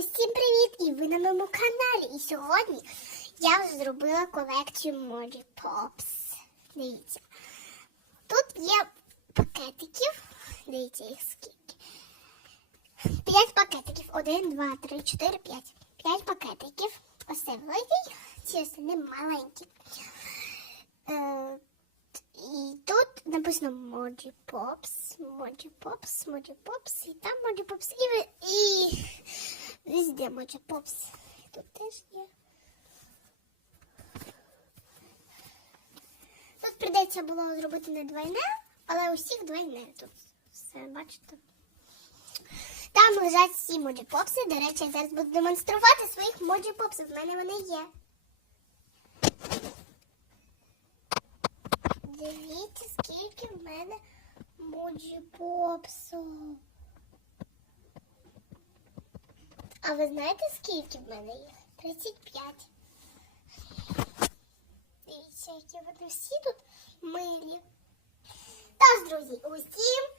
Усім привіт! І ви на моєму каналі. І сьогодні я зробила колекцію Моджі Pops. Дивіться. Тут є пакетиків. Дивіться їх скільки. П'ять пакетиків. Один, два, три, чотири, п'ять. П'ять пакетиків. Ось великий, ці останні маленькі. Е, і тут написано Моджі Попс, Моджі Попс, Моджі Попс, і там Моджі Попс, і, і везде Моджі Попс. Тут теж є. Тут прийдеться було зробити не двойне, але усіх двойне. Тут все, бачите. Там лежать всі Моджі Попси. До речі, я зараз буду демонструвати своїх Моджі Попсів. В мене вони є. Дивіться, скільки в мене Моджі Попсу. А ви знаєте, скільки в мене їх? 35. Дивіться, які вони всі тут милі. Тож, друзі, усім